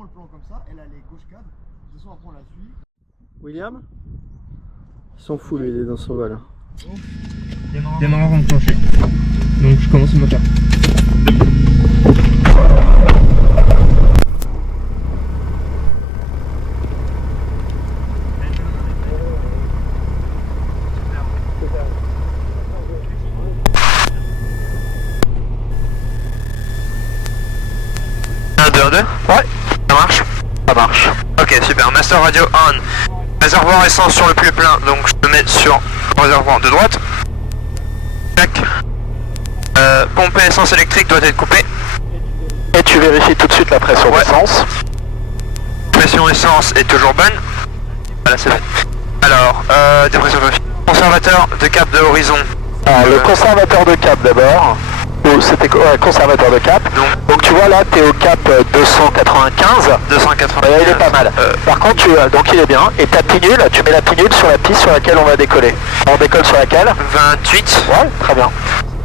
vraiment le plan comme ça, elle allait gauche cadre, de toute façon après on la suit. William? Il s'en fout lui, il est dans son vol. Démarrage enclenché. Donc je commence le moteur. Ouais, ça marche. Ça marche. Ok, super. Master radio on. Réservoir essence sur le plus plein, donc je te mets sur réservoir de droite. Tac. Pompe essence électrique doit être coupée. Et tu vérifies tout de suite la pression d'essence. Pression essence est toujours bonne. Voilà, c'est fait. Alors, dépression conservateur de cap de horizon. Alors, le conservateur de cap d'abord. C'était conservateur de cap. Donc tu vois là, tu es au cap 295. 295. Il est pas mal. Par contre, donc il est bien. Et ta pinule, tu mets la pinule sur la piste sur laquelle on va décoller. On décolle sur laquelle? 28. Ouais, très bien.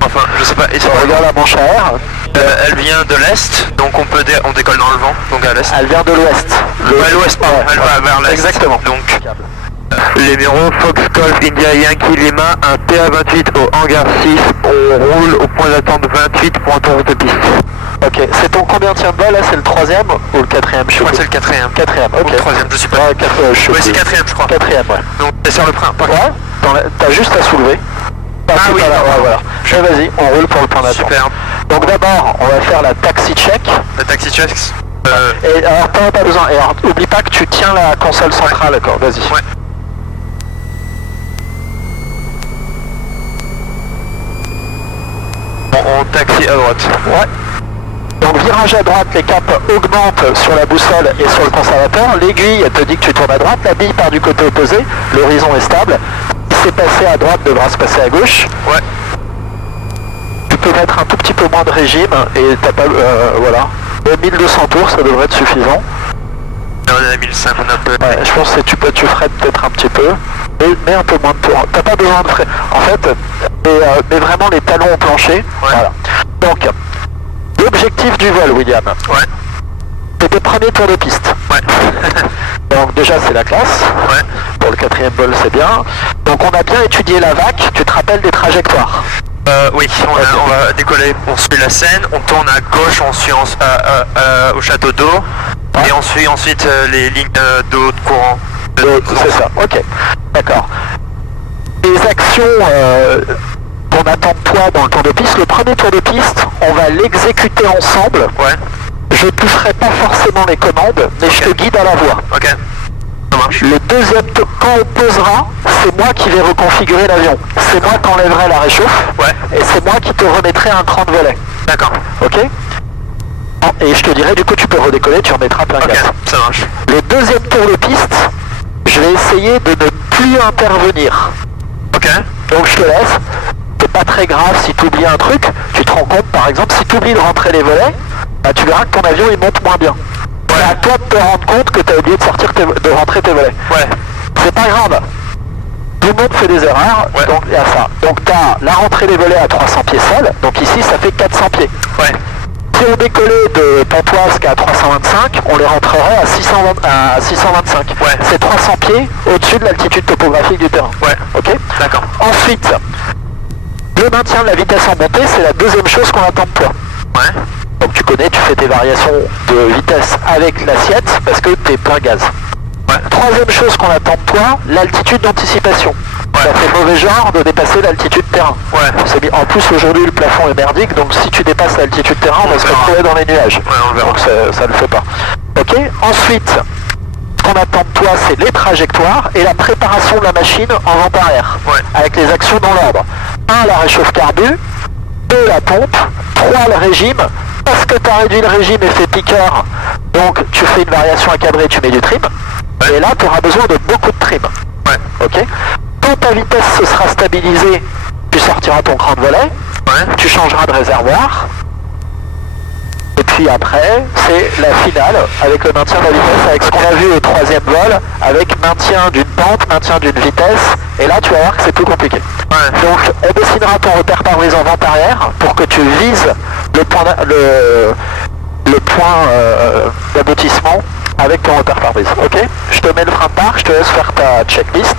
Enfin, je sais pas. On regarde la manche à air. Elle vient de l'est, donc on décolle dans le vent, donc à l'est. Elle vient de l'ouest. À l'ouest, pardon. Elle va vers l'est. Exactement. Donc. Les bureaux Fox Golf India Yankee Lima, un PA28 au hangar 6, on roule au point d'attente 28 pour un tour de piste. Ok, c'est ton combien de vol là? C'est le troisième ou le quatrième? Je crois que c'est le quatrième. Quatrième, ok. Ou le troisième, je suis pas. Ouais, ouais, c'est quatrième, je crois. Quatrième, ouais. Donc c'est sur le frein. Ouais, t'as juste à soulever. Ah oui, ouais, voilà. Vas-y, on roule pour le point d'attente. Super. Donc d'abord, on va faire la taxi check. La taxi check. Et alors, t'en as pas besoin. Et alors, oublie pas que tu tiens la console centrale, d'accord? Vas-y. Ouais. On taxi à droite. Ouais. Donc virage à droite, les caps augmentent sur la boussole et sur le conservateur. L'aiguille te dit que tu tournes à droite, la bille part du côté opposé, l'horizon est stable. Si c'est passé à droite, devra se passer à gauche. Ouais. Tu peux mettre un tout petit peu moins de régime et t'as pas... voilà. 1200 tours, ça devrait être suffisant. On est à 1500 un peu. Ouais, je pense que tu freines peut-être un petit peu. Mais un peu moins de tours. T'as pas besoin de freiner. En fait, mais vraiment les talons au plancher. Ouais. Voilà. Donc, l'objectif du vol, William. Ouais. C'est tes premiers tours de piste. Ouais. Donc déjà c'est la classe. Ouais. Pour le quatrième vol c'est bien. Donc on a bien étudié la VAC. Tu te rappelles des trajectoires? Oui, on va décoller, on suit la Seine, on tourne à gauche, on suit au château d'eau, et on suit ensuite les lignes d'eau de courant. C'est ça, ok. D'accord. Les actions qu'on attend de toi dans le tour de piste, le premier tour de piste, on va l'exécuter ensemble. Ouais. Je ne toucherai pas forcément les commandes, mais je te guide à la voie. Ok. Ça marche. Le deuxième tour, quand on posera, c'est moi qui vais reconfigurer l'avion. C'est moi qui enlèverai la réchauffe. Ouais. Et c'est moi qui te remettrai un cran de volet. D'accord. Ok. Et je te dirai, du coup, tu peux redécoller, tu remettras plein gaz. Ok, ça marche. Le deuxième tour de piste, je vais essayer de ne plus intervenir. Ok. Donc je te laisse. C'est pas très grave si tu oublies un truc. Tu te rends compte, par exemple, si tu oublies de rentrer les volets, bah, tu verras que ton avion il monte moins bien. Ouais. C'est à toi de te rendre compte que tu as oublié de rentrer tes volets. Ouais. C'est pas grave. Tout le monde fait des erreurs, ouais. Donc il y a ça. Donc tu as la rentrée des volets à 300 pieds sol, donc ici ça fait 400 pieds. Ouais. Si on décollait de Pontoise à 325, on les rentrerait à 625. Ouais. C'est 300 pieds au-dessus de l'altitude topographique du terrain. Ouais. Ok. D'accord. Ensuite, le maintien de la vitesse en montée, c'est la deuxième chose qu'on attend de toi. Ouais. Donc tu connais, tu fais tes variations de vitesse avec l'assiette parce que tu es plein gaz. Ouais. Troisième chose qu'on attend de toi, l'altitude d'anticipation. Ouais. Ça fait mauvais genre de dépasser l'altitude terrain. Ouais. En plus aujourd'hui le plafond est merdique, donc si tu dépasses l'altitude terrain, on va se retrouver dans les nuages. Ouais, on verra. Donc ça ne le fait pas. Ok. Ensuite, ce qu'on attend de toi, c'est les trajectoires et la préparation de la machine en vente arrière. Ouais. Avec les actions dans l'ordre. 1. La réchauffe carbu. 2. La pompe. 3. Le régime. Parce que tu as réduit le régime et fait piqueur, donc tu fais une variation à cadrer, tu mets du trim. Ouais. Et là, tu auras besoin de beaucoup de trim. Ouais. Ok. Quand ta vitesse se sera stabilisée, tu sortiras ton cran de volet. Ouais. Tu changeras de réservoir. Et puis après, c'est la finale avec le maintien de la vitesse, avec ce qu'on a vu au troisième vol, avec maintien d'une pente, maintien d'une vitesse, et là tu vas voir que c'est plus compliqué. Ouais. Donc on dessinera ton repère pare-brise en vente arrière pour que tu vises le point d'aboutissement avec ton repère pare-brise. Ok? Je te mets le frein de barre, je te laisse faire ta checklist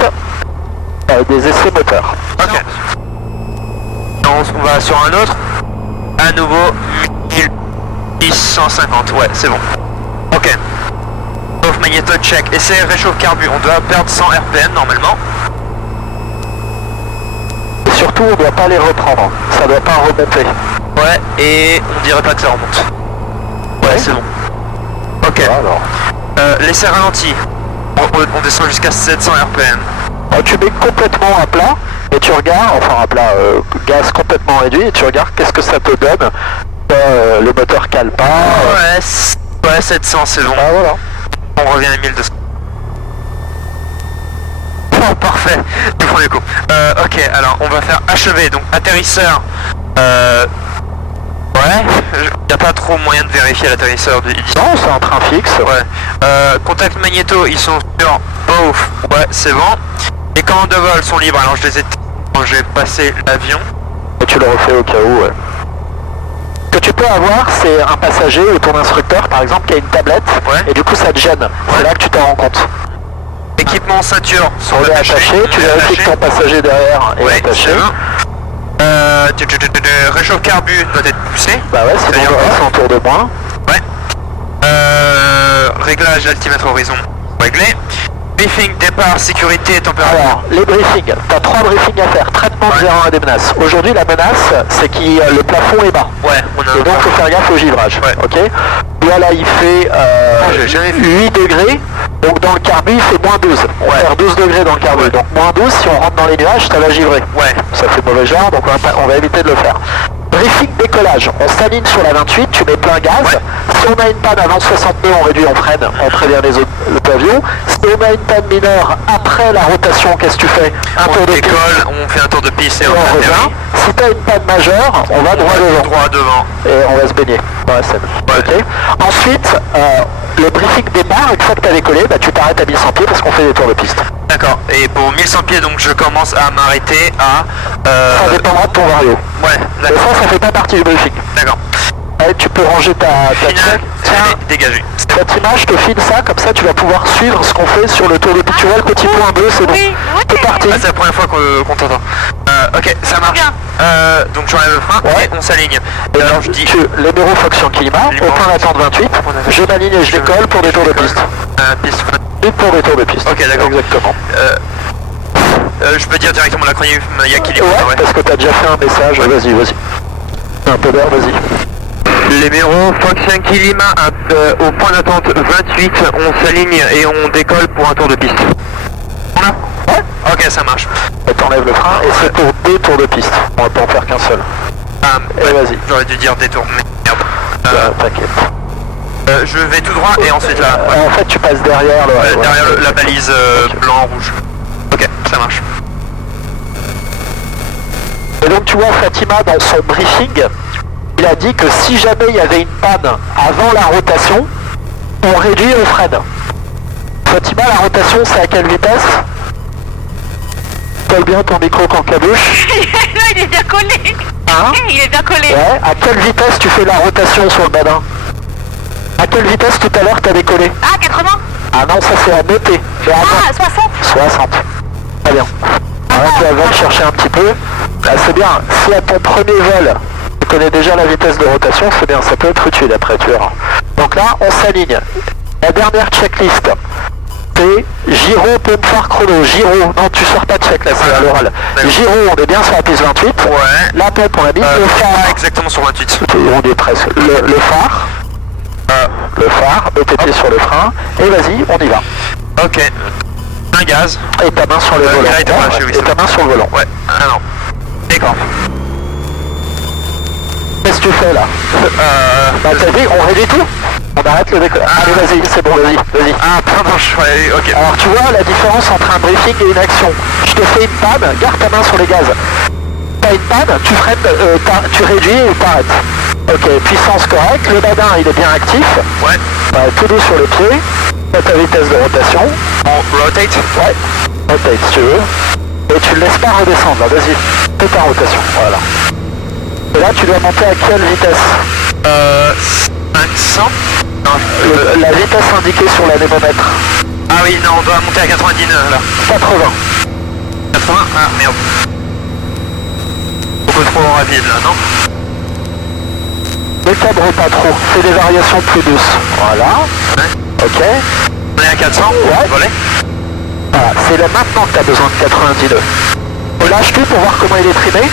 des essais moteurs. Ok. On va sur un autre. À nouveau 1650. Ouais, c'est bon. Ok. Sauf magnéto check. Essai réchauffe carbu. On doit perdre 100 RPM normalement. Et surtout, on ne doit pas les reprendre. Ça ne doit pas remonter. Ouais, et on dirait pas que ça remonte. Ouais, c'est bon. Ok. Alors. L'essai ralenti. On descend jusqu'à 700 RPM. Alors, tu mets complètement à plat et tu regardes, enfin à plat, gaz complètement réduit et tu regardes qu'est-ce que ça te donne. Le moteur cale pas. Ouais, 700 c'est bon. Ah voilà. On revient à 1200. Oh, parfait. Du premier coup. Ok, alors on va faire achever. Donc atterrisseur. Ouais. Y a pas trop moyen de vérifier l'atterrisseur du. Non, c'est un train fixe. Ouais. Contact magnéto, ils sont sur both. Ouais, c'est bon. Les commandes de vol sont libres. Alors je les ai. J'ai passé l'avion. Et tu le refais au cas où, ouais. Ce que tu peux avoir, c'est un passager ou ton instructeur, par exemple, qui a une tablette. Ouais. Et du coup, ça te gêne. C'est là que tu t'en rends compte. Équipement ceinture sont On est attaché. Tu vérifies que ton passager derrière est attaché. Réchauffe carbu doit être poussé. Bah ouais, sinon C'est-à-dire le reste, c'est un tour de moins. Ouais. Réglage altimètre horizon réglé. Briefing, départ, sécurité, température. Alors, les briefings. Tu as 3 briefings à faire. Traitement de terrain des menaces. Aujourd'hui, la menace, c'est que le plafond est bas. Ouais, on a. Et donc, il faut faire gaffe au givrage. Ouais. Ok. Là, il fait j'ai jamais vu. 8 degrés. Donc, dans le carbu, il fait moins 12. On va faire 12 degrés dans le carbu. Ouais. Donc, moins 12, si on rentre dans les nuages, ça va givrer. Ouais. Ça fait mauvais genre, donc on va éviter de le faire. Briefing décollage, on s'aligne sur la 28, tu mets plein gaz. Ouais. Si on a une panne avant 62, on réduit, on freine, on prévient les autres avions. Si on a une panne mineure après la rotation, qu'est-ce que tu fais? Un On tour de piste décolle, on fait un tour de piste et et on on atterrit. revient. Si tu as une panne majeure, on va droit devant. Droit devant. Et on va se baigner dans la Seine. Ouais. Ok. Ensuite, le briefing départ, une fois que tu as décollé, bah, tu t'arrêtes à 1100 pieds parce qu'on fait des tours de piste. D'accord. Et pour 1100 pieds, donc je commence à m'arrêter à. Ça dépendra de ton vario. Ouais, Mais d'accord. ça fait pas partie du briefing. D'accord. Allez, tu peux ranger ta Final, check. Tiens, dégagé. cette image, je te file ça, comme ça tu vas pouvoir suivre ce qu'on fait sur le tour de piste. Tu vois le petit point bleu, c'est bon. C'est parti. Ah, c'est la première fois qu'on t'entend. Ok, ça marche. Donc j'enlève le frein Ouais. et on s'aligne. Et Alors je dis. les numéros fonction climat, au point d'attente 28, je m'aligne et je décolle pour des tours de piste. Piste. Et pour des tours de piste. Ok, d'accord. Exactement. Je peux dire directement l'acronyme Yakili. Ouais, parce que t'as déjà fait un message. Vas-y, vas-y. Un peu d'air, vas-y. Les numéros Fox Kilima au point d'attente 28, on s'aligne et on décolle pour un tour de piste. On a? Ouais. Ok, ça marche. Et t'enlèves le frein et c'est pour deux tours de piste. On va pas en faire qu'un seul. Et vas-y. J'aurais dû dire détour, mais merde. T'inquiète. Je vais tout droit et ensuite là. En fait, tu passes derrière le... Derrière la balise blanc-rouge. Ok, ça marche. Et donc tu vois Fatima dans son briefing, il a dit que si jamais il y avait une panne avant la rotation, on réduit et on freine. Fatima, la rotation c'est à quelle vitesse? Colle bien ton micro quand la bouche. Il est bien collé. Hein? Il est bien collé. Ouais, à quelle vitesse tu fais la rotation sur le badin? À quelle vitesse tout à l'heure t'as décollé? Ah, 80. Ah non, ça c'est à noter. Mais Ah, attends, 60. 60. Très bien. Alors tu vas chercher un petit peu. Ah, c'est bien. Si à ton premier vol, tu connais déjà la vitesse de rotation, c'est bien. Ça peut être utile après, tu verras. Donc là, on s'aligne. La dernière checklist, c'est gyro, pompe, phare, chrono. Gyro, non, tu sors pas de check là, c'est à l'oral. Gyro, on est bien sur la piste 28. Ouais. La pompe, on l'a mis. Le phare, Exactement sur 28. on est presque. Le phare. Le phare, mets tes pieds sur le frein. Et vas-y, on y va. Ok. Un gaz. Et ta main sur le volant. il a été relâché, oui, Et c'est ta main sur le volant. Ouais. Ah non. D'accord. Qu'est-ce que tu fais là? Bah t'as dit, on réduit tout? On arrête le décollage. Allez vas-y, c'est bon, vas-y, vas-y. Ah pardon, ok. Alors tu vois la différence entre un briefing et une action. Je te fais une panne, garde ta main sur les gaz. T'as une panne, tu freines, tu réduis et t'arrêtes. Ok, puissance correcte, le badin il est bien actif. Ouais. Tout doux sur les pieds. T'as ta vitesse de rotation. On rotate. Ouais, rotate si tu veux. Et tu le laisses pas redescendre là, vas-y. Fais ta rotation, voilà. Et là tu dois monter à quelle vitesse? 5, 100. Non, La vitesse indiquée sur l'anémomètre. ah oui, non, on doit monter à 99 là. 80. 80, ah merde. Beaucoup trop rapide là, non? Ne cabre pas trop, fais des variations plus douces. Voilà. Ouais. Ok. On est à 400, Ouais. volet. Voilà, c'est là maintenant que tu as besoin de 90 nœuds. Relâche tout pour voir comment il est trimé.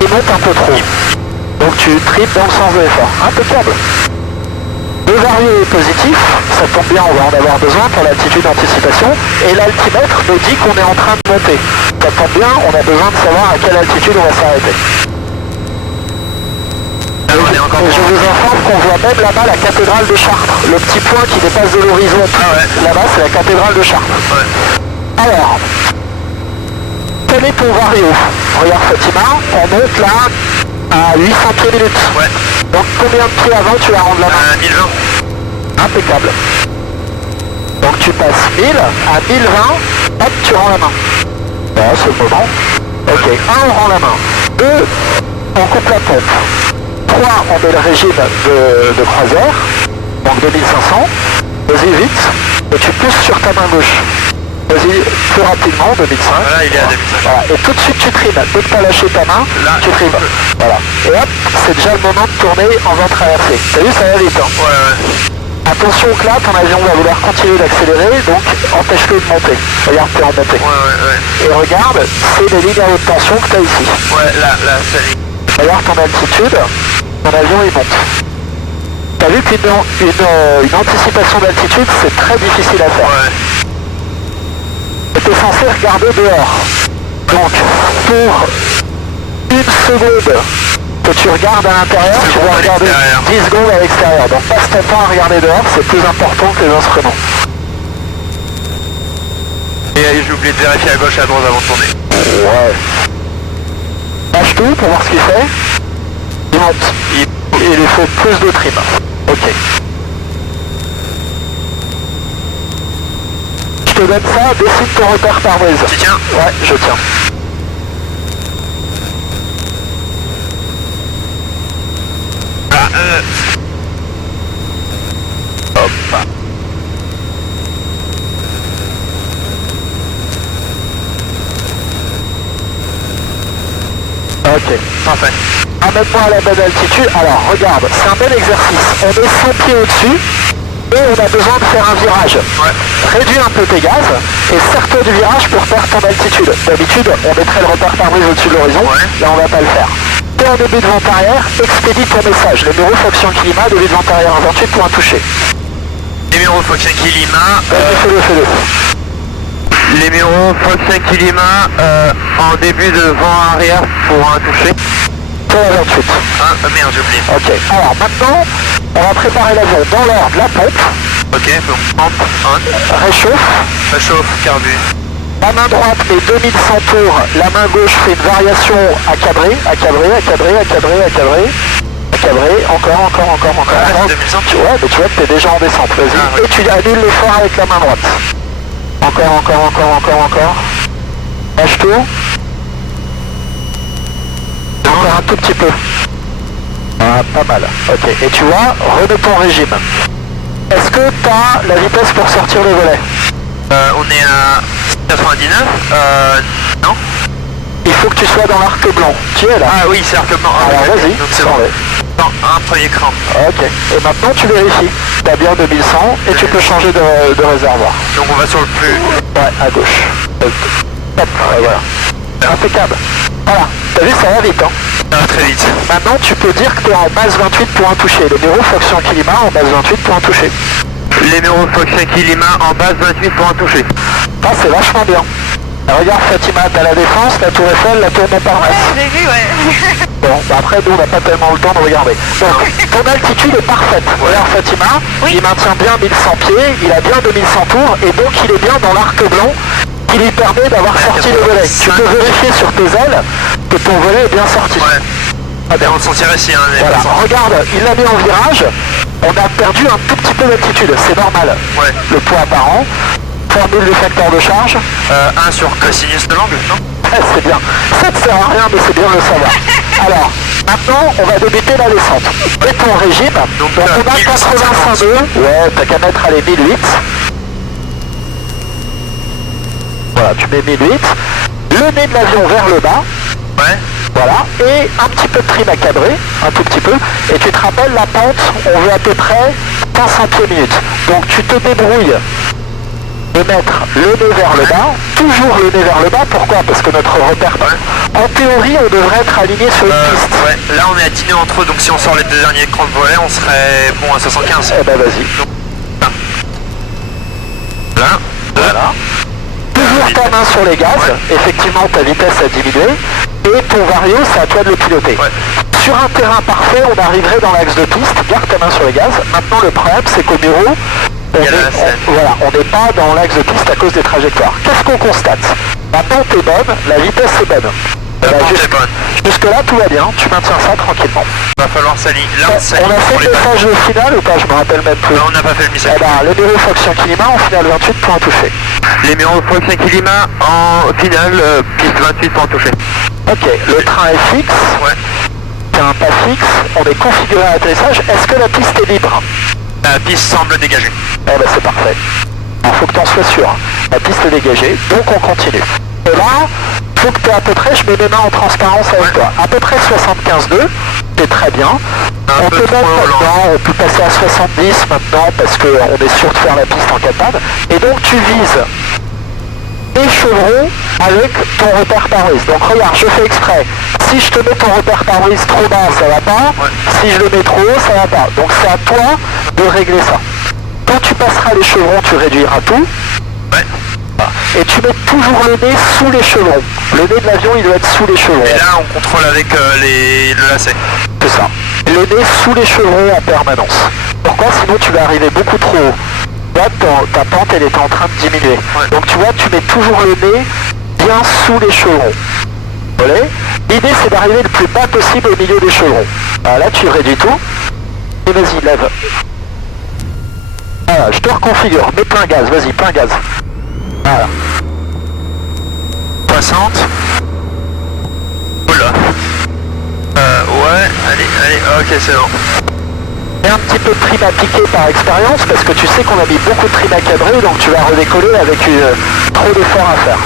Il monte un peu trop. Donc tu trimes dans le sens de l'effort. Impeccable. Le varié est positif, ça tombe bien, on va en avoir besoin pour l'altitude d'anticipation. Et l'altimètre nous dit qu'on est en train de monter. Ça tombe bien, on a besoin de savoir à quelle altitude on va s'arrêter. Ah, on est encore Et je vous informe qu'on voit même là-bas la cathédrale de Chartres. Le petit point qui dépasse de l'horizon. Ah ouais. Là-bas, c'est la cathédrale de Chartres. Ouais. Alors, quel est ton vario? Regarde Fatima, on monte là à 800 pieds minutes. Ouais. Donc combien de pieds avant tu vas rendre la main? 1020. Impeccable. Donc tu passes 1000, à 1020, hop, tu rends la main. Voilà, c'est le moment. Ok, 1, on rend la main. 2, on coupe la pompe. 3, on met le régime de croisière, donc 2500. Vas-y vite, et tu pousses sur ta main gauche. Vas-y plus rapidement, 2005. Voilà, il est à 2005. Voilà. Et tout de suite tu trimes. Dès que tu as lâché ta main, Là, tu trimes. Voilà. Et hop, c'est déjà le moment de tourner en vent traversé. T'as vu, ça va vite. Hein. Ouais, ouais. Attention que là, ton avion va vouloir continuer d'accélérer, donc empêche-le de monter. Regarde, t'es en montée. Ouais, ouais, ouais. Et regarde, c'est les lignes à haute tension que tu as ici. Ouais, là, ça y est. Regarde ton altitude, ton avion il monte. T'as vu qu'une anticipation d'altitude, c'est très difficile à faire. Ouais. Tu es censé regarder dehors. Donc, pour une seconde que tu regardes à l'intérieur, tu vas regarder 10 secondes à l'extérieur. Donc passe ton temps à regarder dehors, c'est plus important que les instruments. Et j'ai oublié de vérifier à gauche et à droite avant de tourner. Ouais. Lâche tout pour voir ce qu'il fait. Il monte. Il lui faut plus de trim. Ok. Je te donne ça, décide ton repère par brise. Tu tiens? Ouais, je tiens. Ah, Hop. Ok. parfait. Amène-moi à la bonne altitude. Alors, regarde, c'est un bel exercice. On est 100 pieds au-dessus et on a besoin de faire un virage. Ouais. Réduis un peu tes gaz et serre-toi du virage pour perdre ton altitude. D'habitude, on mettrait le repère par brise au-dessus de l'horizon. Ouais. Là, on va pas le faire. T'es en début de vent arrière, expédie ton message. Numéro fonction climat, début de vent arrière 28 pour un toucher. Numéro Fox 5 Lima. Fais-le. Numéro Fox 5 Lima en début de vent arrière pour un toucher. Toi à 28. Ah, merde, j'ai oublié. Ok. Alors maintenant, on va préparer l'avion dans l'ordre. La pompe, Ok, donc pompe, on, réchauffe. réchauffe, carbu. La main droite met 2100 tours, la main gauche fait une variation à cabrer, encore. Ah, c'est 2100. Ouais, mais tu vois que t'es déjà en descente, vas-y. Ah, ouais. Et tu annules l'effort avec la main droite. Encore. Lâche tout. Encore un tout petit peu. Ah, pas mal. Ok, et tu vois, remets ton régime. Est-ce que t'as la vitesse pour sortir le volet? On est à 99. Non. Il faut que tu sois dans l'arc blanc. Tu es là? Ah oui, c'est arc blanc. Alors ouais, vas-y, donc c'est sors-le. bon. Non, un premier cran. Ok. Et maintenant tu vérifies. T'as bien 2100 et tu peux changer de réservoir. Donc on va sur le plus. Ouais, à gauche. Hop, voilà. Impeccable. Voilà. T'as vu, ça va vite, hein. Ah, très vite. Maintenant, tu peux dire que tu es en base 28 pour un toucher. Le numéro fonction climat en base 28 pour un toucher. Numéro Fox 5 Lima en base 28 pour un toucher. Ah, c'est vachement bien. Regarde Fatima, t'as la Défense, la Tour Eiffel, la Tour Montparnasse. Ouais, j'ai vu, ouais. Bon, bah après, nous, on n'a pas tellement le temps de regarder. Donc, ton altitude est parfaite. Regarde Fatima, Oui. il maintient bien 1100 pieds, il a bien 2100 tours, et donc il est bien dans l'arc blanc qui lui permet d'avoir sorti le volet. Tu peux vérifier sur tes ailes que ton volet est bien sorti. Ouais. Ah bien. On le sentirait si un Voilà, regarde, il l'a mis en virage, on a perdu un tout petit peu d'altitude, c'est normal. Ouais. Le poids apparent, formule du facteur de charge, 1 sur cosinus de l'angle, non? c'est bien. Ça ne sert à rien, mais c'est bien de le savoir. Alors, Maintenant, on va débuter la descente. Et ton régime, donc on a 85 nœuds. Ouais, t'as qu'à mettre les 1008. Voilà, tu mets 1008. Le nez de l'avion vers le bas. Ouais. Voilà, et un petit peu de trim à cadrer, un tout petit peu, et tu te rappelles la pente, on veut à peu près 500 pieds minutes. Donc tu te débrouilles de mettre le nez vers le bas, toujours le nez vers le bas, pourquoi? Parce que notre repère, en théorie, on devrait être aligné sur une piste. Ouais, là on est à 10 nœuds entre eux, donc si on sort les deux derniers écrans de volet, on serait bon à 75. Eh ben vas-y. Là. Voilà. Toujours ta main sur les gaz, effectivement ta vitesse a diminué, et ton vario c'est à toi de le piloter. Ouais. Sur un terrain parfait, on arriverait dans l'axe de piste, garde ta main sur les gaz. Maintenant le problème c'est qu'au bureau, on n'est pas dans l'axe de piste à cause des trajectoires. Qu'est-ce qu'on constate? La pente est bonne, la vitesse est bonne. Jusque là tout va bien, tu maintiens ça tranquillement. Va falloir s'aligner. Là on a fait le message final ou pas? Je me rappelle même plus. Non, on n'a pas fait le message. Eh ben, le numéro Foxien Kilima en finale 28 points touchés. Les numéros Foxien Kilima en finale piste 28 points touchés. Ok, le train est fixe. Ouais. C'est un pas fixe, on est configuré à l'atterrissage. Est-ce que la piste est libre? La piste semble dégagée. Eh ben c'est parfait. Il faut que tu en sois sûr. La piste est dégagée, donc on continue. Et là, il faut que tu aies à peu près, je mets mes mains en transparence avec toi, à peu près 75 nœuds, c'est très bien. On peut même maintenant, on peut passer à 70 maintenant parce qu'on est sûr de faire la piste en catane. Et donc tu vises les chevrons avec ton repère pare-brise. Donc regarde, je fais exprès. Si je te mets ton repère pare-brise trop bas, ça va pas. Si je le mets trop haut, ça va pas. Donc c'est à toi de régler ça. Quand tu passeras les chevrons, tu réduiras tout. Ouais. Et tu mets toujours le nez sous les chevrons. Le nez de l'avion, il doit être sous les chevrons. Et là, on contrôle avec le lacet. C'est ça. Le nez sous les chevrons en permanence. Pourquoi? Sinon, tu vas arriver beaucoup trop haut. Là, ta pente, elle est en train de diminuer. Ouais. Donc, tu vois, tu mets toujours le nez bien sous les chevrons. Voilà. L'idée, c'est d'arriver le plus bas possible au milieu des chevrons. Voilà, là, tu réduis tout. Et vas-y, lève. Voilà, je te reconfigure. Mets plein gaz, vas-y, plein gaz. Voilà. 60. Oula. Ouais, allez, ok, c'est bon. Et un petit peu de trim appliqué par expérience, parce que tu sais qu'on a mis beaucoup de trim à cadrer, donc tu vas redécoller avec trop d'efforts à faire.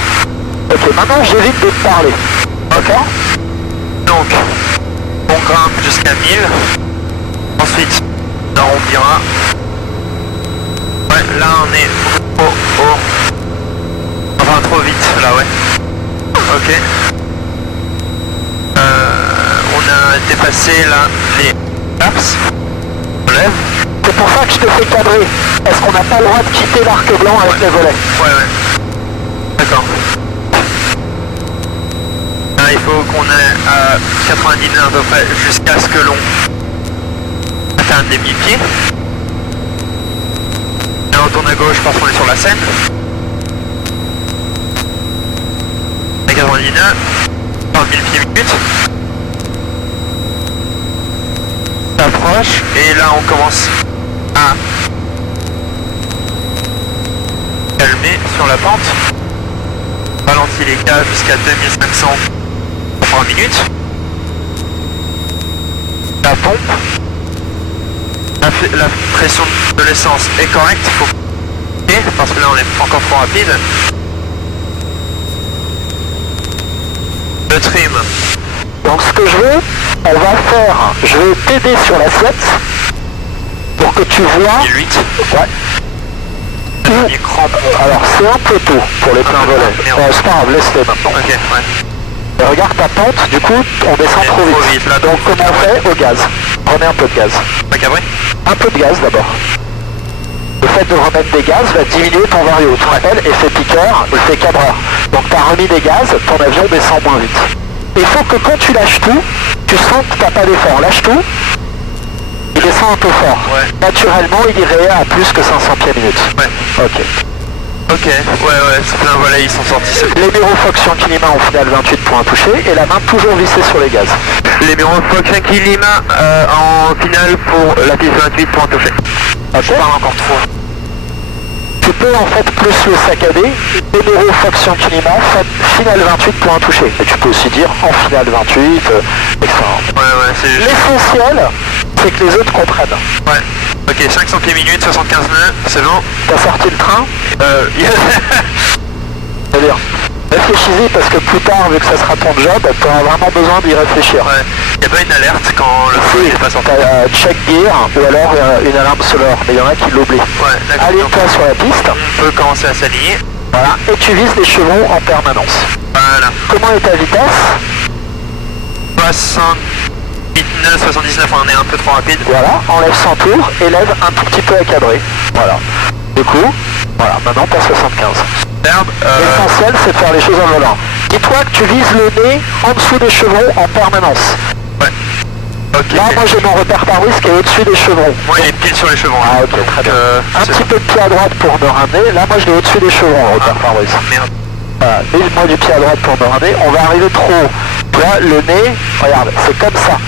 Ok, maintenant j'évite de te parler. D'accord? Donc, on grimpe jusqu'à 1000. Ensuite, on arrondira. Ouais, là on est haut. Enfin, trop vite, là, ouais. Ok. On a dépassé là les laps. On lève. C'est pour ça que je te fais cadrer. Est-ce qu'on n'a pas le droit de quitter l'arc blanc avec les volets? Ouais. D'accord. Là, il faut qu'on ait à 90 nœuds à peu près jusqu'à ce que l'on atteigne les mi-pieds. Là, on tourne à gauche parce qu'on est sur la Seine. À 90 nœuds, 100 000 pieds minutes. Approche et là on commence à calmer sur la pente. Ralentit les gaz jusqu'à 2500 par minute. La pompe. La pression de l'essence est correcte, parce que là on est encore trop rapide. Le trim. Donc ce que je veux, on va faire, je vais t'aider sur l'assiette pour que tu vois. 8. Ouais. Alors c'est un peu tôt pour les pleins volets. C'est pas grave, laisse-les maintenant. Ok, ouais. Et regarde ta pente, du coup on descend trop vite. Là, donc comment on fait? Au gaz. Remets un peu de gaz. Pas cabré? Un peu de gaz d'abord. Le fait de remettre des gaz va diminuer ton vario. Tu te rappelles, effet piqueur, effet cabreur. Donc tu as remis des gaz, ton avion descend moins vite. Il faut que quand tu lâches tout, tu sens que tu n'as pas d'effort. Lâche tout, il descend un peu fort. Ouais. Naturellement, il irait à plus que 500 pieds minutes. Ouais. Ok. Ok, ouais, c'est plein volet, ils sont sortis. Les bureaux Foxien Kilima en finale 28 points touchés et la main toujours vissée sur les gaz. Les bureaux Foxien Kilima en finale pour la piste 28 points touchés. Ok. Je parle encore trop. Tu 2 en fait plus le saccadé, numéro Fonction Climat, finale 28 pour un touché. Et tu peux aussi dire en finale 28, etc. Ouais, c'est juste. L'essentiel, c'est que les autres comprennent. Ouais. Ok, 500 km/h, 75 nœuds, c'est bon. T'as sorti le train? Très bien. Réfléchis-y parce que plus tard, vu que ça sera ton job, tu auras vraiment besoin d'y réfléchir. Ouais. Y'a pas une alerte quand le feu est pas sorti? T'as check gear ou alors une alarme sonore, mais il y en a qui l'oublient. Ouais, d'accord. Aligne-toi sur la piste. On peut commencer à s'aligner. Voilà. Et tu vises les chevrons en permanence. Voilà. Comment est ta vitesse? 78 nœuds, 79, on est un peu trop rapide. Voilà. Enlève 100 tours, élève un tout petit peu à cadrer. Voilà. Du coup, voilà, maintenant t'as 75. L'essentiel, c'est de faire les choses en volant. Dis-toi que tu vises le nez en dessous des chevrons en permanence. Ouais. Ok. Là, moi j'ai mon repère pare-brise qui est au-dessus des chevrons. Moi, il est pile sur les chevrons. Ah, ok, très bien. Un petit peu de pied à droite pour me ramener. Là, moi je l'ai au-dessus des chevrons, le repère pare-brise. Merde. Voilà, mets-moi du pied à droite pour me ramener. On va arriver trop haut. Tu vois, le nez, regarde, c'est comme ça.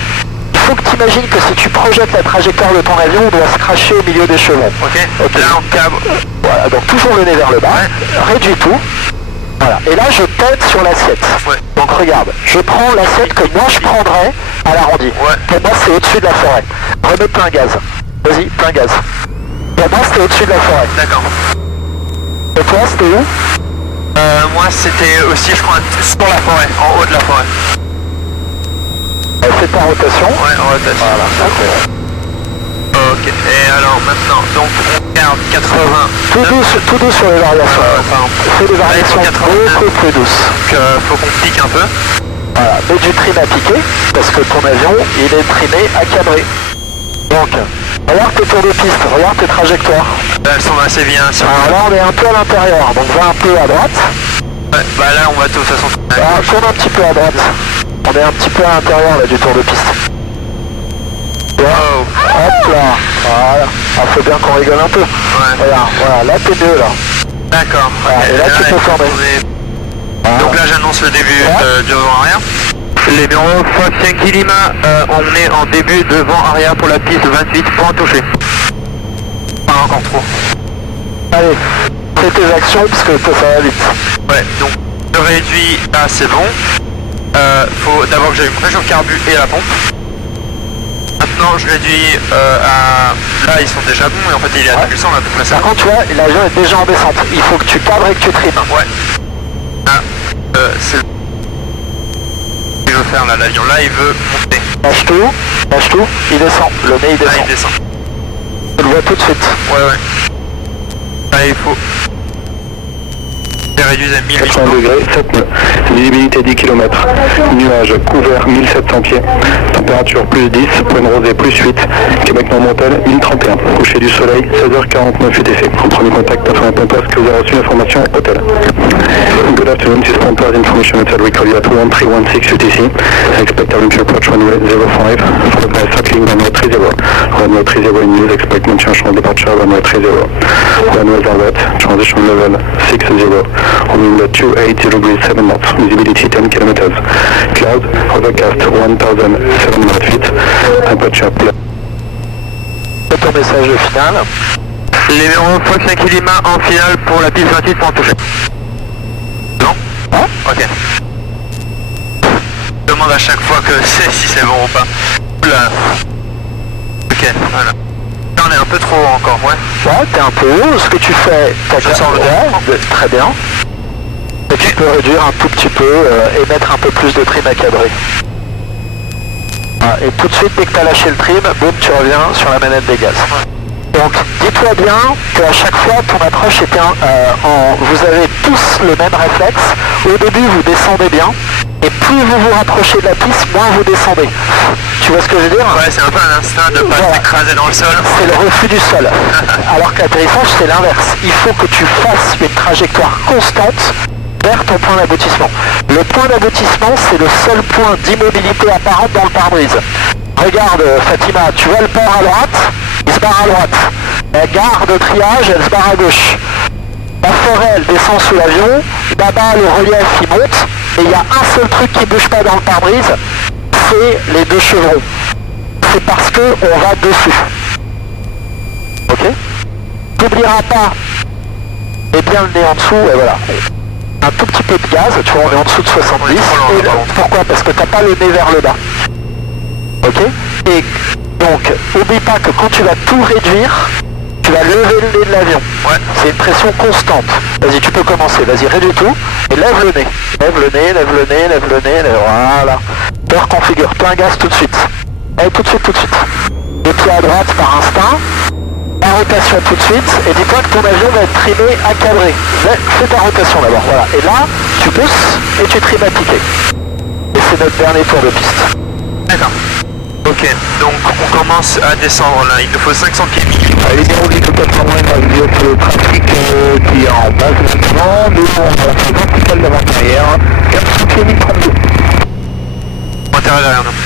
Il faut que tu imagines que si tu projettes la trajectoire de ton avion, on doit se cracher au milieu des chevrons. Ok. Là, on cabre. Voilà, donc toujours le nez vers le bas. Ouais. Réduis tout. Voilà, et là je pète sur l'assiette. Ouais. Donc regarde, je prends l'assiette que moi je prendrais à l'arrondi. Ouais. Pour moi c'est au-dessus de la forêt. Remets plein gaz. Vas-y, plein gaz. Pour moi c'était au-dessus de la forêt. D'accord. Et toi c'était où? Moi, c'était aussi, je crois, sur la forêt, en haut de la forêt. Fais ta rotation. Ouais, en rotation. Voilà, d'accord. Ok, et alors maintenant, donc on garde 80. Tout doux sur les variations. Fais des variations beaucoup plus douces. Donc faut qu'on pique un peu. Voilà, mets du trim à piquer, parce que ton avion, il est trimé à cadrer. Donc, regarde tes tours de piste, regarde tes trajectoires. Elles sont assez bien. Si Alors là, on est un peu à l'intérieur, donc va un peu à droite. Ouais, bah là, on va de toute façon. Tourne un petit peu à droite. On est un petit peu à l'intérieur là du tour de piste. Oh. Hop là, voilà. Ah, faut bien qu'on rigole un peu. Ouais. Regarde, voilà, là t'es mieux là. D'accord. Voilà, Ok, et là tu peux tourner. Voilà. Donc là, j'annonce le début du vent arrière. Les bureaux Fox Lima, on est en début de vent arrière pour la piste 28, point touché. Pas encore trop. Allez, fais tes actions parce que ça va vite. Ouais, donc je réduis, là c'est bon. Faut d'abord que j'allume le carbu et la pompe. Maintenant je réduis à... Là ils sont déjà bons et en fait il est à 1100 là, donc là ça... Par contre tu vois, l'avion est déjà en descente. Il faut que tu cadres et que tu trimes. Ouais. Ah, c'est... Il veut faire là, l'avion là il veut monter. Lâche tout, il descend. Le nez il Là descend. il descend. Tu le vois tout de suite. Ouais. Là il faut... J'ai réduit à 1000. 80 degrés, 7 nœuds, visibilité 10 km, nuage couvert 1700 pieds, température plus 10, pointe rosée plus 8, Québec Nord-Montel 1031, coucher du soleil 16h49 UTC. En premier contact, informé Pontoise que vous avez reçu l'information hôtel. Good afternoon, this is Pontoise Information Hotel, we call you at 1316 UTC, expect launch approach runway 05, followed by circling runway 30, runway 30 in use, expect launch departure runway 30, runways are wet, transition level 60, wind 280 degrees 7 knots, visibility 10 km, cloud, overcast 1700 feet, temperature plus. C'est ton message final. Les numéros Fox 5 Lima en finale pour la piste 28 pour en toucher. Non? Hein? Ok. Je demande à chaque fois que c'est si c'est bon ou pas. Oula. Ok, voilà. Là on est un peu trop haut encore, ouais. Ouais, t'es un peu haut. Ce que tu fais, Je sens le ouais, très bien. Et tu peux réduire un tout petit peu et mettre un peu plus de trim à cadrer. Voilà, et tout de suite, dès que tu as lâché le trim, boum, tu reviens sur la manette des gaz. Donc, dis-toi bien qu'à chaque fois, ton approche était vous avez tous le même réflexe. Au début, vous descendez bien. Et plus vous vous rapprochez de la piste, moins vous descendez. Tu vois ce que je veux dire? Ouais, c'est un peu un instinct de pas s'écraser dans le sol. C'est le refus du sol. Alors que l'atterrissage, c'est l'inverse. Il faut que tu fasses une trajectoire constante vers ton point d'aboutissement. Le point d'aboutissement, c'est le seul point d'immobilité apparente dans le pare-brise. Regarde Fatima, tu vois le port à droite, il se barre à droite. La gare de triage, elle se barre à gauche. La forêt, elle descend sous l'avion. Là-bas, le relief, il monte. Et il y a un seul truc qui ne bouge pas dans le pare-brise, c'est les deux chevrons. C'est parce qu'on va dessus. Ok? Tu n'oublieras pas mets bien le nez en dessous, et voilà. Un tout petit peu de gaz, tu vois, on est en dessous de 70. Et pourquoi? Parce que t'as pas le nez vers le bas. Ok? Et donc, oublie pas que quand tu vas tout réduire, tu vas lever le nez de l'avion. Ouais. C'est une pression constante. Vas-y, tu peux commencer. Vas-y, réduis tout. Et lève le nez. Lève le nez, lève le nez, lève le nez. Voilà. Tu reconfigures. Plein gaz tout de suite. Allez, tout de suite, tout de suite. Les pieds à droite par instinct. La rotation tout de suite. Et dis-toi que ton avion va être trimé à cadrer. Fais ta rotation d'abord. Voilà. Et là, tu pousses et tu trimes à piquer. Et c'est notre dernier tour de piste. D'accord. Ok, donc on commence à descendre là, il nous faut 500 pieds minimum. Allez, bien rouler tout à fait moins avec le trafic qui est en base maintenant. Nous, on a la phase verticale d'avant-arrière, 400 pieds 1032. Intérêt derrière nous.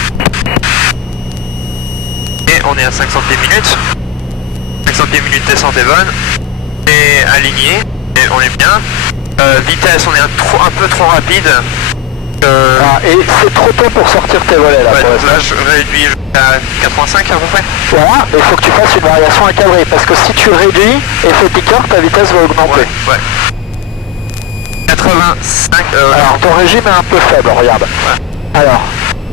Et on est à 500 pieds minutes. 500 pieds minutes descente est bonne. Et aligné, et on est bien. Vitesse, on est un peu trop rapide. Et c'est trop tôt pour sortir tes volets là. Ouais, pour donc là je réduis à 85 à peu près. Voilà, mais il faut que tu fasses une variation à cadrer parce que si tu réduis effet piqueur, ta vitesse va augmenter. Ouais. 85. Alors ton régime est un peu faible, regarde. Ouais. Alors,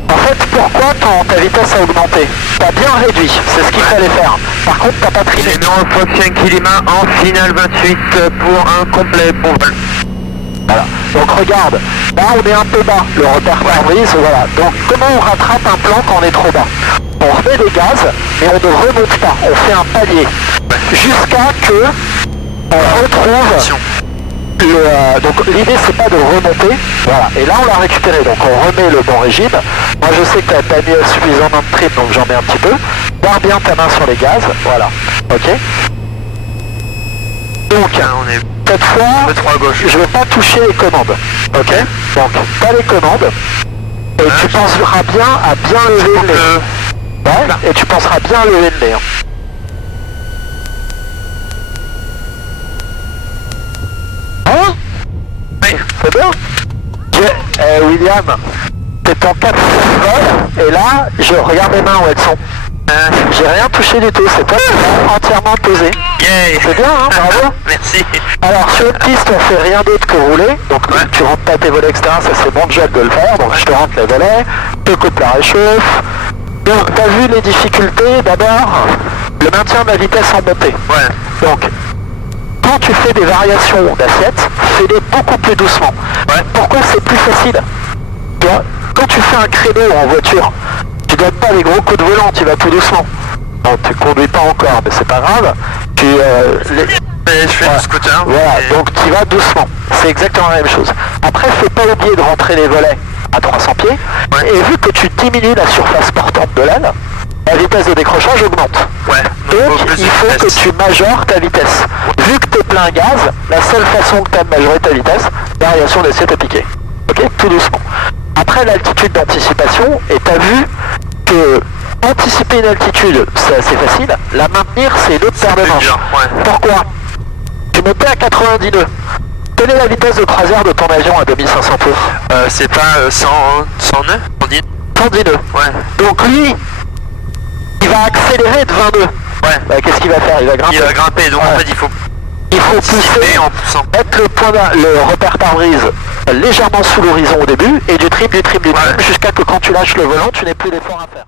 en fait, pourquoi ta vitesse a augmenté? T'as bien réduit, c'est ce qu'il fallait faire. Par contre, t'as pas trimé. Numéro Foxien Kilima en finale 28 pour un complet bon vol. Voilà, donc regarde, là on est un peu bas, le repère par brise, voilà. Donc comment on rattrape un plan quand on est trop bas? On remet des gaz, mais on ne remonte pas, on fait un palier. Jusqu'à que on retrouve donc l'idée c'est pas de remonter, voilà, et là on l'a récupéré, donc on remet le bon régime. Moi je sais que t'as mis suffisamment de trim, donc j'en mets un petit peu. Garde bien ta main sur les gaz, voilà, ok. Donc, on est cette fois, à gauche. je ne vais pas toucher les commandes, ok? Donc, t'as les commandes, et tu penseras bien à bien lever le nez. Ouais, et tu penseras bien à lever le nez. Hein? Oui. C'est bien? William, c'est ton 4 vol, et là, je regarde mes mains où elles sont. J'ai rien touché du tout, c'est toi qui l'as entièrement posé. Yeah. C'est bien, hein, bravo. Merci. Alors sur une piste on fait rien d'autre que rouler, donc tu rentres pas tes volets etc, ça c'est mon job de le faire, donc je te rentre les volets, je te coupe la réchauffe. Donc t'as vu les difficultés, d'abord le maintien de la vitesse en montée. Ouais. Donc quand tu fais des variations d'assiette, fais-les beaucoup plus doucement. Ouais. Pourquoi c'est plus facile? Tu vois, quand tu fais un créneau en voiture, tu donnes pas les gros coups de volant, tu vas tout doucement. Non, tu conduis pas encore, mais c'est pas grave. Je fais du scooter. Voilà, donc tu vas doucement. C'est exactement la même chose. Après, faut pas oublier de rentrer les volets à 300 pieds. Ouais. Et vu que tu diminues la surface portante de l'aile, la vitesse de décrochage augmente. Ouais. Donc il faut que tu majores ta vitesse. Vu que tu es plein gaz, la seule façon que tu as de majorer ta vitesse, variation d'assiette à piquer. Ok, tout doucement. Après l'altitude d'anticipation, et tu as vu que anticiper une altitude, c'est assez facile. La maintenir, c'est une autre paire de manches. Ouais. Pourquoi? Tu montais à 90 nœuds. Quelle est la vitesse de croisière de ton avion à 2500 tours? C'est pas 100 nœuds 110 110 nœuds. Ouais. Donc lui, il va accélérer de 20 nœuds. Ouais. Bah, qu'est-ce qu'il va faire? Il va grimper. Il va grimper, donc en fait il faut pousser, en poussant. mettre le repère pare-brise légèrement sous l'horizon au début, et du trim, jusqu'à que quand tu lâches le volant, tu n'aies plus d'effort à faire.